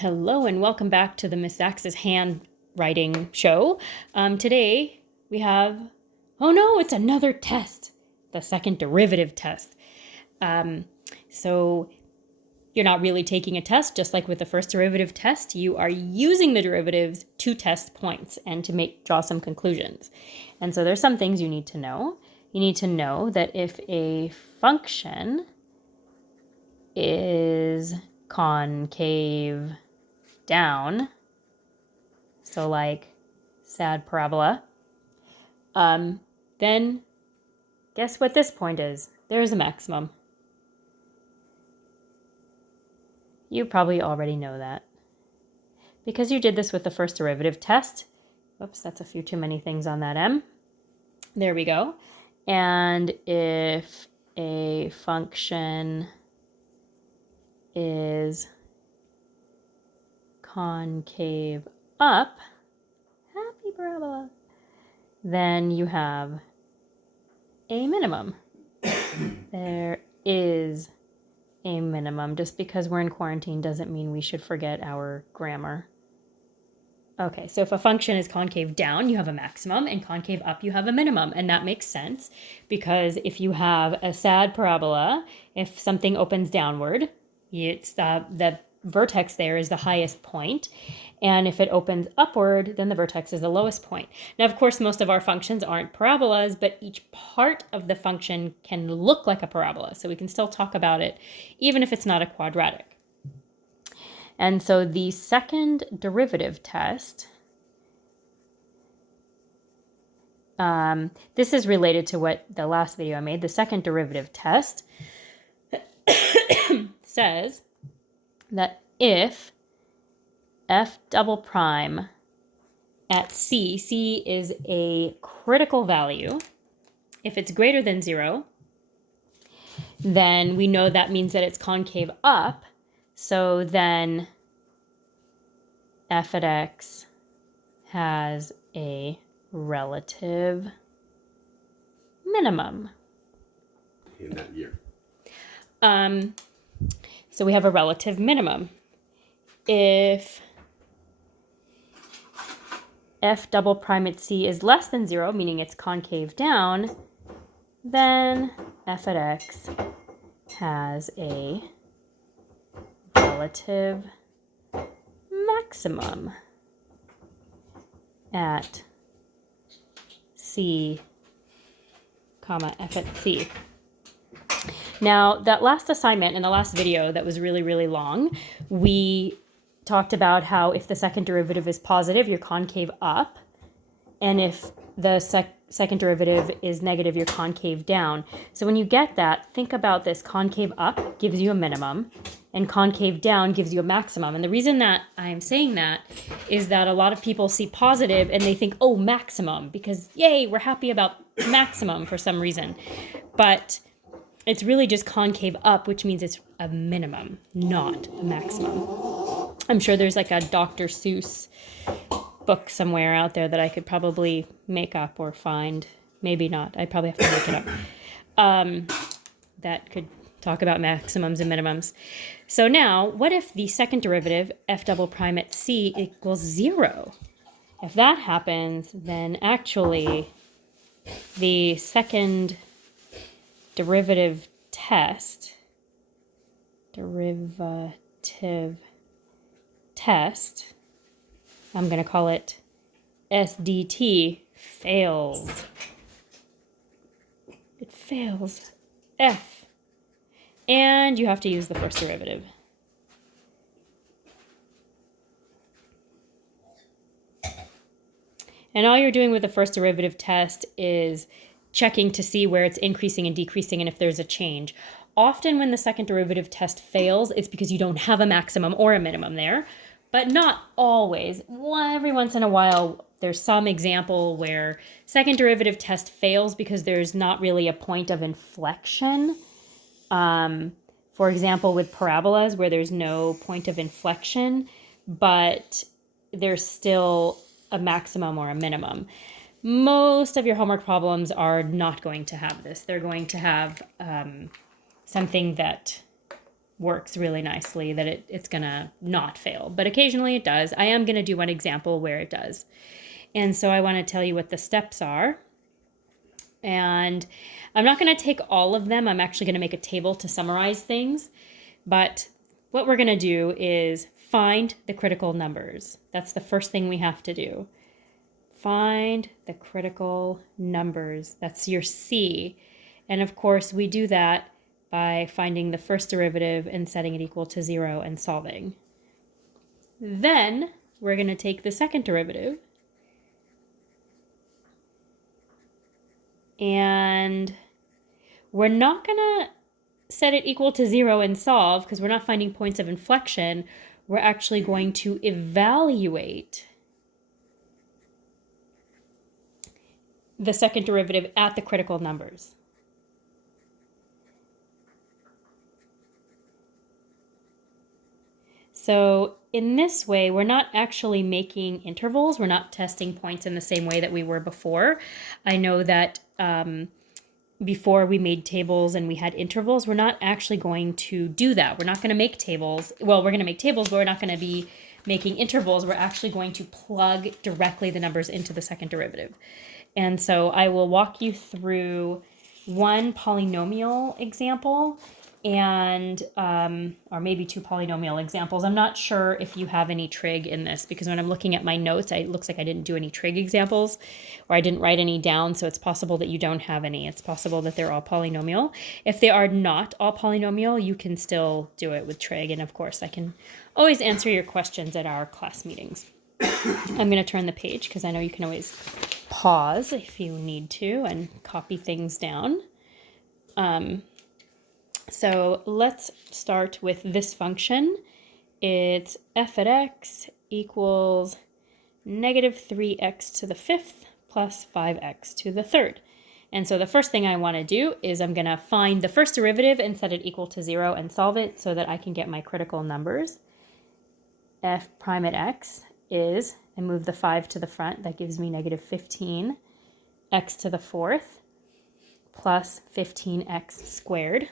Hello and welcome back to the Miss Axe's handwriting show. Today we have, oh no, it's another test, the second derivative test. So you're not really taking a test, just like with the first derivative test. You are using the derivatives to test points and to draw some conclusions. And so there's some things you need to know. You need to know that if a function is concave down, so like sad parabola, then guess what this point is? There's a maximum. You probably already know that because you did this with the first derivative test. Whoops, that's a few too many things on that M. There we go. And if a function is concave up, happy parabola, then you have a minimum. There is a minimum. Just because we're in quarantine doesn't mean we should forget our grammar. Okay, so if a function is concave down, you have a maximum, and concave up, you have a minimum. And that makes sense because if you have a sad parabola, if something opens downward, it's the vertex there is the highest point. And if it opens upward, then the vertex is the lowest point. Now, of course, most of our functions aren't parabolas, but each part of the function can look like a parabola. So we can still talk about it, even if it's not a quadratic. And so the second derivative test, this is related to what the last video I made. The second derivative test says that if f double prime at c is a critical value, if it's greater than 0, then we know that means that it's concave up. So then f at x has a relative minimum. In that year. So we have a relative minimum. If f double prime at c is less than 0, meaning it's concave down, then f at x has a relative maximum at c, comma, f at c. Now, that last assignment in the last video that was really, really long, we talked about how if the second derivative is positive, you're concave up. And if the second derivative is negative, you're concave down. So when you get that, think about this. Concave up gives you a minimum, and concave down gives you a maximum. And the reason that I'm saying that is that a lot of people see positive and they think, oh, maximum, because yay, we're happy about maximum for some reason. But it's really just concave up, which means it's a minimum, not a maximum. I'm sure there's like a Dr. Seuss book somewhere out there that I could probably make up or find. Maybe not. I'd probably have to make it up. That could talk about maximums and minimums. So now, what if the second derivative, f double prime at c, equals 0? If that happens, then actually the second derivative test, I'm going to call it SDT, fails. It fails. F. And you have to use the first derivative. And all you're doing with the first derivative test is checking to see where it's increasing and decreasing and if there's a change. Often when the second derivative test fails, it's because you don't have a maximum or a minimum there, but not always. Every once in a while, there's some example where second derivative test fails because there's not really a point of inflection. For example, with parabolas where there's no point of inflection, but there's still a maximum or a minimum. Most of your homework problems are not going to have this. They're going to have something that works really nicely, that it's going to not fail. But occasionally it does. I am going to do one example where it does. And so I want to tell you what the steps are. And I'm not going to take all of them. I'm actually going to make a table to summarize things. But what we're going to do is find the critical numbers. That's the first thing we have to do. Find the critical numbers. That's your C. And of course, we do that by finding the first derivative and setting it equal to 0 and solving. Then we're going to take the second derivative and we're not going to set it equal to 0 and solve because we're not finding points of inflection. We're actually going to evaluate the second derivative at the critical numbers. So in this way, we're not actually making intervals. We're not testing points in the same way that we were before. I know that before we made tables and we had intervals, we're not actually going to do that. We're not going to make tables. Well, we're going to make tables, but we're not going to be making intervals. We're actually going to plug directly the numbers into the second derivative. And so I will walk you through one polynomial example and or maybe two polynomial examples. I'm not sure if you have any trig in this because when I'm looking at my notes, it looks like I didn't do any trig examples or I didn't write any down, so it's possible that you don't have any. It's possible that they're all polynomial. If they are not all polynomial, you can still do it with trig, and of course I can always answer your questions at our class meetings. I'm going to turn the page because I know you can always pause if you need to and copy things down. So let's start with this function. It's f at x equals negative 3x to the fifth plus 5x to the third. And so the first thing I want to do is I'm going to find the first derivative and set it equal to 0 and solve it so that I can get my critical numbers. F prime at x is, I move the 5 to the front, that gives me negative 15 x to the fourth plus 15x squared.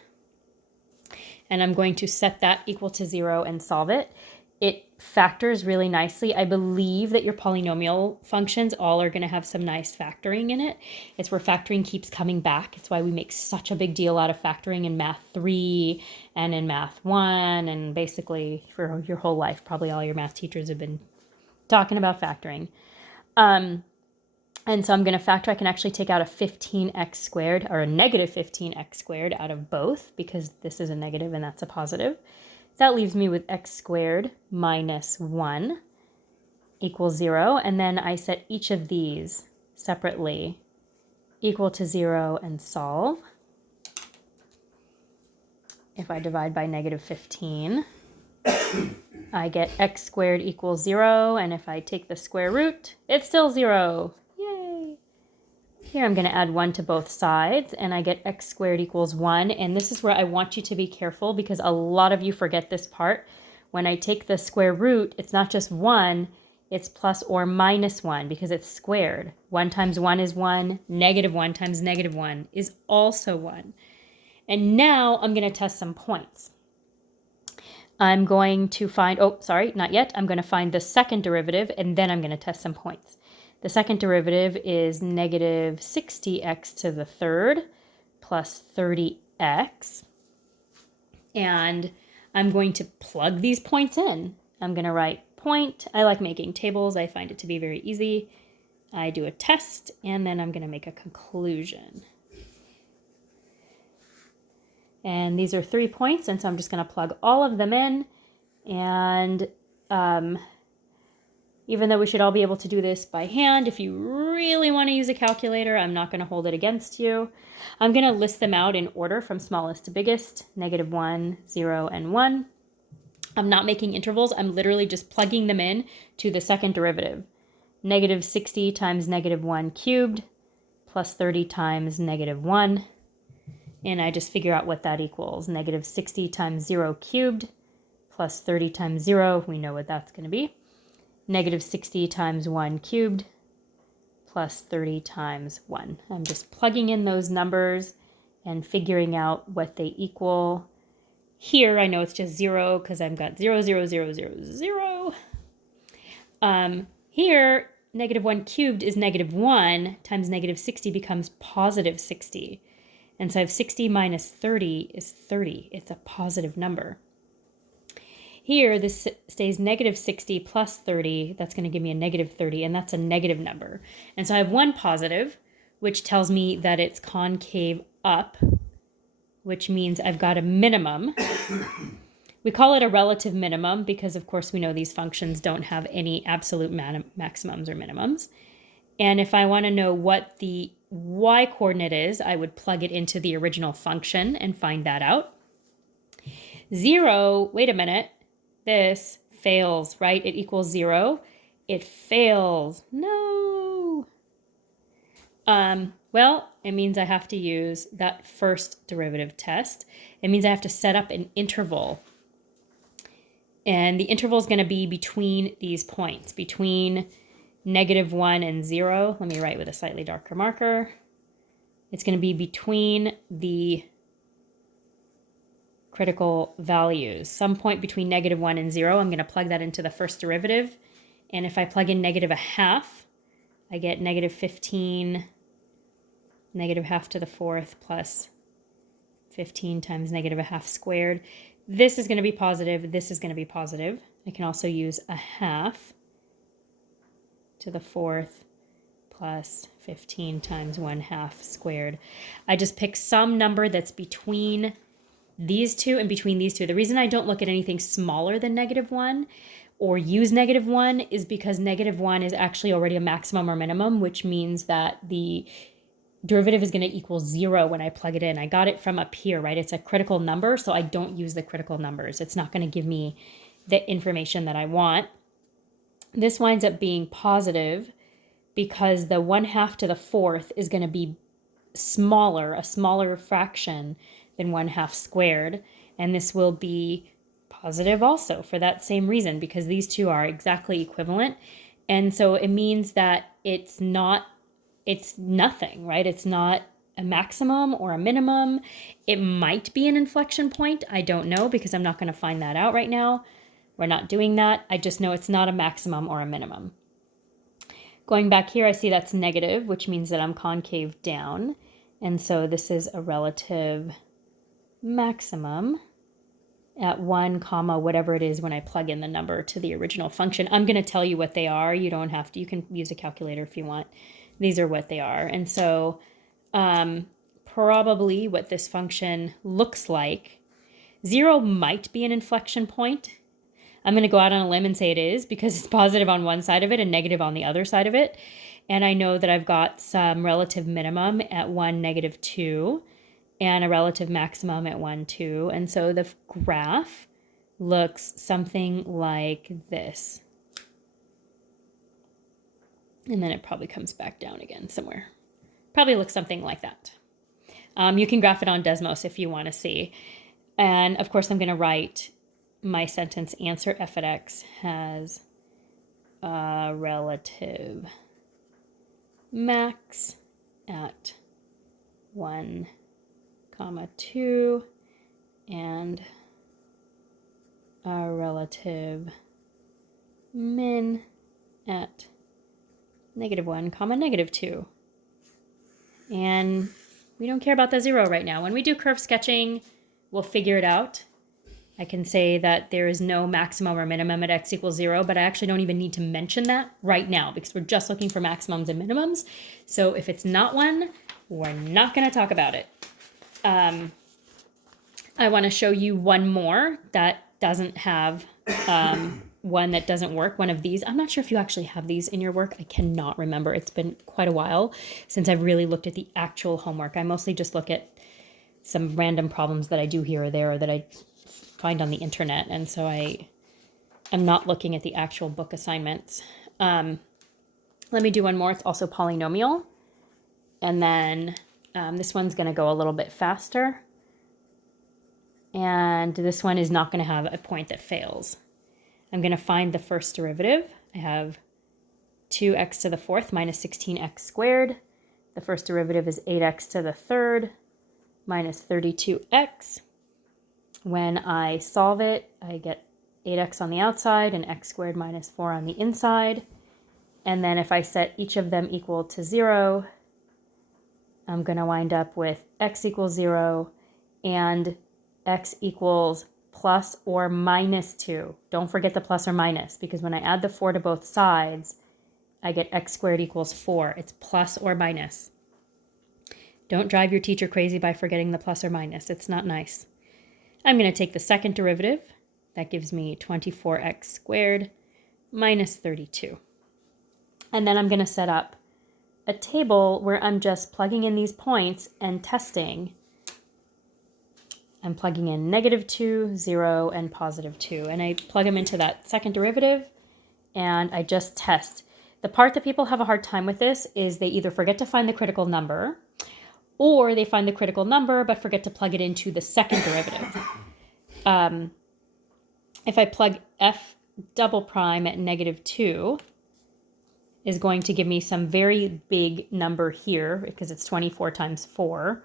And I'm going to set that equal to 0 and solve it. It factors really nicely. I believe that your polynomial functions all are going to have some nice factoring in it. It's where factoring keeps coming back. It's why we make such a big deal out of factoring in Math 3 and in Math 1. And basically for your whole life, probably all your math teachers have been talking about factoring. And so I'm going to factor. I can actually take out a 15x squared or a negative 15x squared out of both because this is a negative and that's a positive. That leaves me with x squared minus 1 equals 0. And then I set each of these separately equal to 0 and solve. If I divide by negative 15, I get x squared equals 0. And if I take the square root, it's still 0. Here I'm going to add 1 to both sides, and I get x squared equals 1. And this is where I want you to be careful because a lot of you forget this part. When I take the square root, it's not just 1, it's plus or minus 1 because it's squared. 1 times 1 is 1. Negative 1 times negative 1 is also 1. And now I'm going to test some points. I'm going to find, oh, sorry, not yet. I'm going to find the second derivative, and then I'm going to test some points. The second derivative is negative 60x to the third plus 30x. And I'm going to plug these points in. I'm going to write point. I like making tables. I find it to be very easy. I do a test, and then I'm going to make a conclusion. And these are 3 points, and so I'm just going to plug all of them in. And even though we should all be able to do this by hand, if you really want to use a calculator, I'm not going to hold it against you. I'm going to list them out in order from smallest to biggest, negative 1, 0, and 1. I'm not making intervals. I'm literally just plugging them in to the second derivative. Negative 60 times negative 1 cubed plus 30 times negative 1. And I just figure out what that equals. Negative 60 times 0 cubed plus 30 times 0. We know what that's going to be. Negative 60 times 1 cubed plus 30 times 1. I'm just plugging in those numbers and figuring out what they equal. Here, I know it's just 0 because I've got 0, 0, 0, 0, 0. Here, negative 1 cubed is negative 1 times negative 60 becomes positive 60. And so I have 60 minus 30 is 30. It's a positive number. Here, this stays negative 60 plus 30. That's going to give me a negative 30, and that's a negative number. And so I have one positive, which tells me that it's concave up, which means I've got a minimum. We call it a relative minimum because, of course, we know these functions don't have any absolute maximums or minimums. And if I want to know what the y-coordinate is, I would plug it into the original function and find that out. 0, wait a minute, this fails, right? It equals 0. It fails. No. Well, it means I have to use that first derivative test. It means I have to set up an interval. And the interval is going to be between these points, between negative 1 and 0. Let me write with a slightly darker marker. It's going to be between the critical values. Some point between negative 1 and 0. I'm going to plug that into the first derivative. And if I plug in negative a half, I get negative 15, negative half to the fourth plus 15 times negative a half squared. This is going to be positive. This is going to be positive. I can also use a half to the fourth plus 15 times 1/2 squared. I just pick some number that's between these two and between these two. The reason I don't look at anything smaller than negative 1 or use negative 1 is because negative 1 is actually already a maximum or minimum, which means that the derivative is going to equal 0 when I plug it in. I got it from up here, right? It's a critical number, so I don't use the critical numbers. It's not going to give me the information that I want. This winds up being positive because the 1/2 to the fourth is going to be smaller, a smaller fraction than 1/2 squared. And this will be positive also for that same reason, because these two are exactly equivalent. And so it means that it's nothing, right? It's not a maximum or a minimum. It might be an inflection point. I don't know because I'm not going to find that out right now. We're not doing that. I just know it's not a maximum or a minimum. Going back here, I see that's negative, which means that I'm concave down. And so this is a relative maximum at 1 comma whatever it is when I plug in the number to the original function. I'm going to tell you what they are. You don't have to. You can use a calculator if you want. These are what they are. And so probably what this function looks like, 0 might be an inflection point. I'm going to go out on a limb and say it is because it's positive on one side of it and negative on the other side of it. And I know that I've got some relative minimum at 1, negative 2, and a relative maximum at 1, 2. And so the graph looks something like this. And then it probably comes back down again somewhere. Probably looks something like that. You can graph it on Desmos if you want to see. And of course, I'm going to write my sentence answer f at x has a relative max at 1, 2 and a relative min at -1, -2. And we don't care about the 0 right now. When we do curve sketching, we'll figure it out. I can say that there is no maximum or minimum at x equals 0, but I actually don't even need to mention that right now because we're just looking for maximums and minimums. So if it's not one, we're not going to talk about it. I want to show you one more that doesn't have one that doesn't work, one of these. I'm not sure if you actually have these in your work. I cannot remember. It's been quite a while since I've really looked at the actual homework. I mostly just look at some random problems that I do here or there or that I find on the internet. And so I'm not looking at the actual book assignments. Let me do one more. It's also polynomial. And then this one's going to go a little bit faster. And this one is not going to have a point that fails. I'm going to find the first derivative. I have 2x to the fourth minus 16x squared. The first derivative is 8x to the third minus 32x. When I solve it, I get 8x on the outside and x squared minus 4 on the inside. And then if I set each of them equal to 0, I'm going to wind up with x equals 0 and x equals plus or minus 2. Don't forget the plus or minus, because when I add the 4 to both sides, I get x squared equals 4. It's plus or minus. Don't drive your teacher crazy by forgetting the plus or minus. It's not nice. I'm going to take the second derivative. That gives me 24x squared minus 32. And then I'm going to set up a table where I'm just plugging in these points and testing. I'm plugging in -2, 0, and +2. And I plug them into that second derivative, and I just test. The part that people have a hard time with this is they either forget to find the critical number, or they find the critical number but forget to plug it into the second derivative. If I plug f double prime at -2, is going to give me some very big number here, because it's 24 times 4.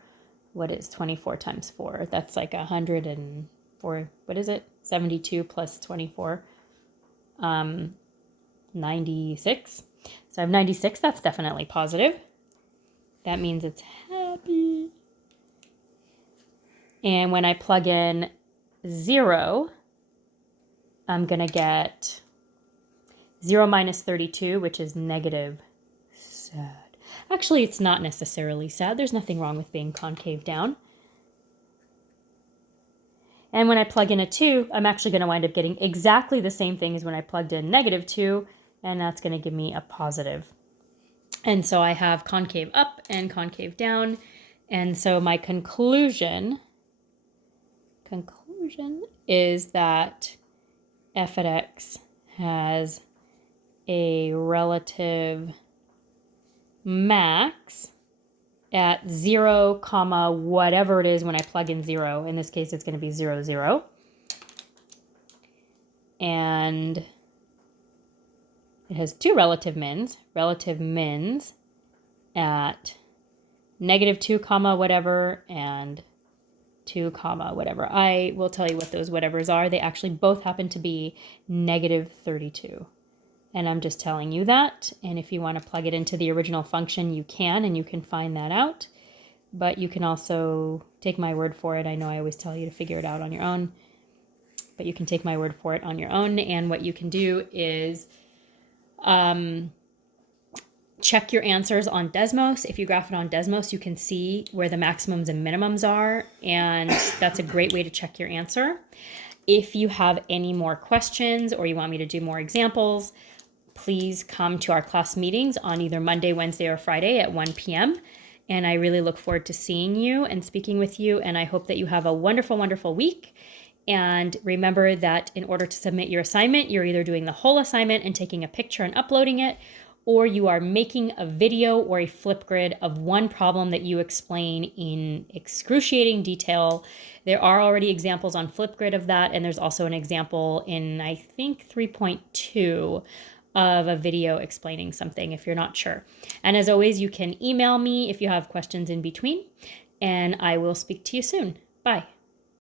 What is 24 times 4? That's like 104. What is it? 72 plus 24. 96. So I have 96. That's definitely positive. That means it's happy. And when I plug in 0, I'm going to get 0 minus 32, which is negative. Sad. Actually, it's not necessarily sad. There's nothing wrong with being concave down. And when I plug in a 2, I'm actually going to wind up getting exactly the same thing as when I plugged in -2, and that's going to give me a positive. And so I have concave up and concave down. And so my conclusion is that f at x has a relative max at 0, comma, whatever it is when I plug in 0. In this case, it's going to be 0, 0. And it has two relative mins. Relative mins at -2, comma, whatever, and 2, comma, whatever. I will tell you what those whatevers are. They actually both happen to be -32. And I'm just telling you that. And if you want to plug it into the original function, you can, and you can find that out. But you can also take my word for it. I know I always tell you to figure it out on your own, but you can take my word for it on your own. And what you can do is check your answers on Desmos. If you graph it on Desmos, you can see where the maximums and minimums are, and that's a great way to check your answer. If you have any more questions or you want me to do more examples, please come to our class meetings on either Monday, Wednesday, or Friday at 1 p.m. And I really look forward to seeing you and speaking with you. And I hope that you have a wonderful, wonderful week. And remember that in order to submit your assignment, you're either doing the whole assignment and taking a picture and uploading it, or you are making a video or a Flipgrid of one problem that you explain in excruciating detail. There are already examples on Flipgrid of that, and there's also an example in, I think, 3.2 of a video explaining something if you're not sure. And as always, you can email me if you have questions in between, and I will speak to you soon. Bye.